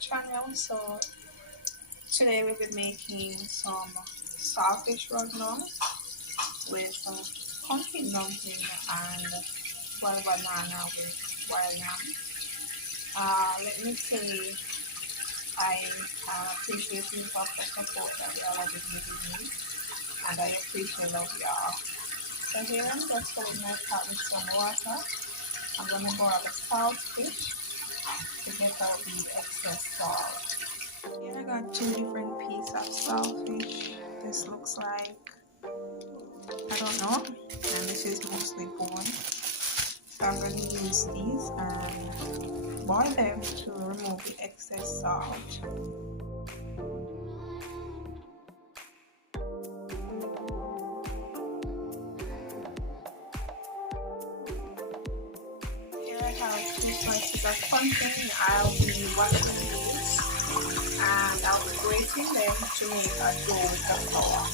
channel. So today we'll be making some SaltFish RunDung with pumpkin dumpling and wild banana with wild yam. Let me say I appreciate you for the support that you all have been giving me, and I appreciate love y'all. So here I'm just filling my pot with some water. I'm going to boil the SaltFish to get out the excess salt. Here I got two different pieces of SaltFish. This looks like, I don't know, and this is mostly bone. So I'm going to use these and boil them to remove the excess salt. Here I have two slices of pumpkin. I'll be washing these and I'll be grating them to make a dough with the flour.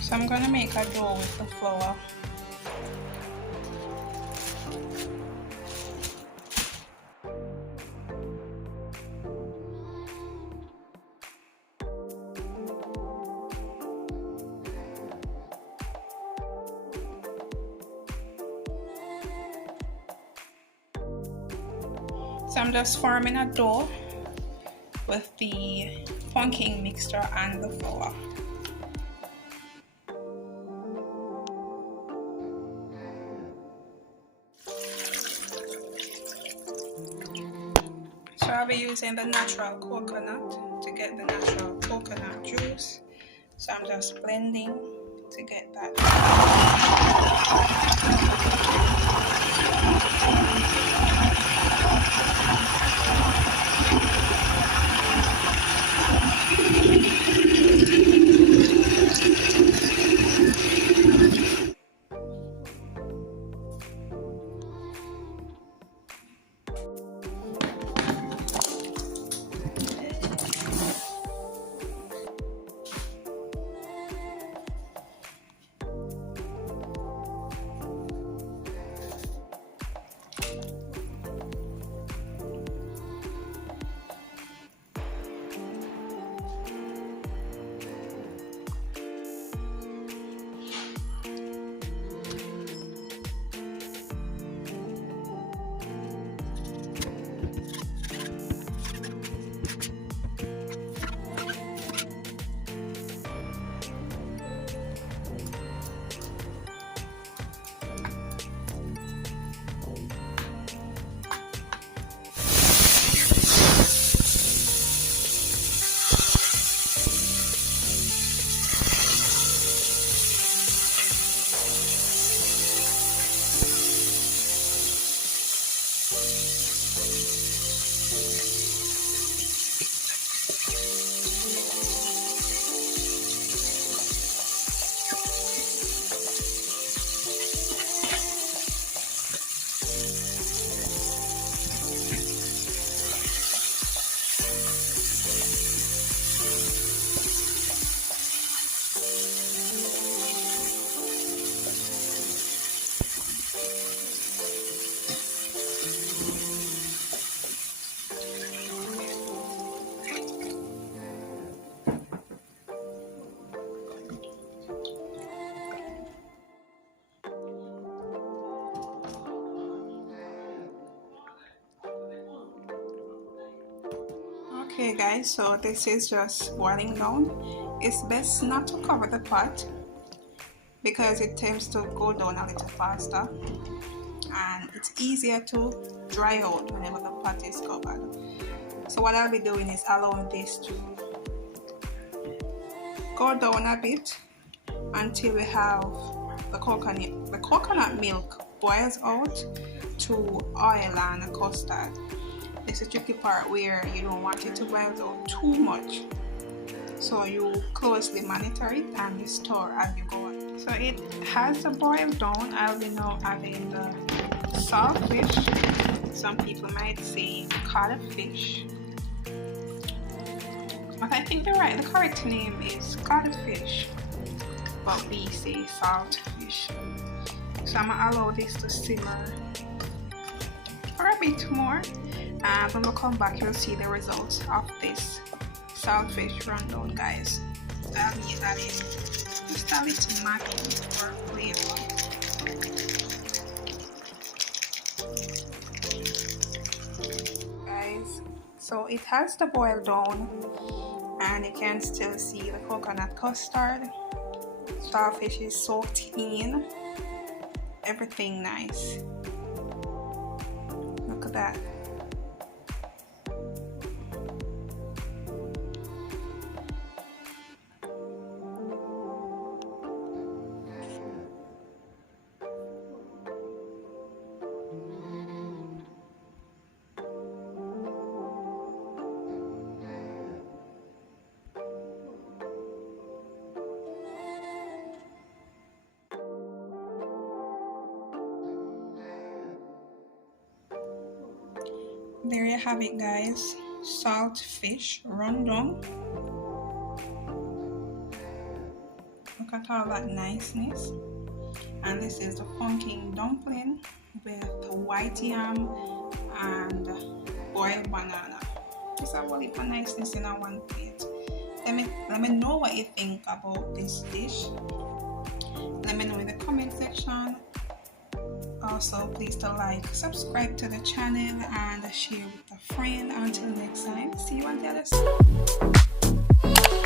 So I'm going to make a dough with the flour. So I'm just forming a dough with the pumpkin mixture and the flour. So I'll be using the natural coconut to get the natural coconut juice. So I'm just blending to get that. Okay guys, so this is just boiling down. It's best not to cover the pot because it tends to go down a little faster and it's easier to dry out whenever the pot is covered. So what I'll be doing is allowing this to go down a bit until we have the coconut milk boils out to oil and custard. This is the tricky part where you don't want it to boil out too much, so you closely monitor it and stir as you go on. So it has boiled down. I'll be now adding the SaltFish. Some people might say codfish, but I think the correct name is Scotch, but we say SaltFish. So I'm gonna allow this to simmer for a bit more, and when we come back you'll see the results of this SaltFish RunDung, guys. I'll be adding just a little Maggi for flavor. Guys, so it has to boil down, and you can still see the coconut custard. SaltFish is soaked in. Everything nice. Look at that. There you have it, guys. SaltFish RunDung. Look at all that niceness. And this is the pumpkin dumpling with white yam and boiled banana. It's a whole heap of niceness in a one plate. Let me know what you think about this dish. Let me know in the comment section. Also, please to like, subscribe to the channel, and share with a friend. Until next time, see you on the other side.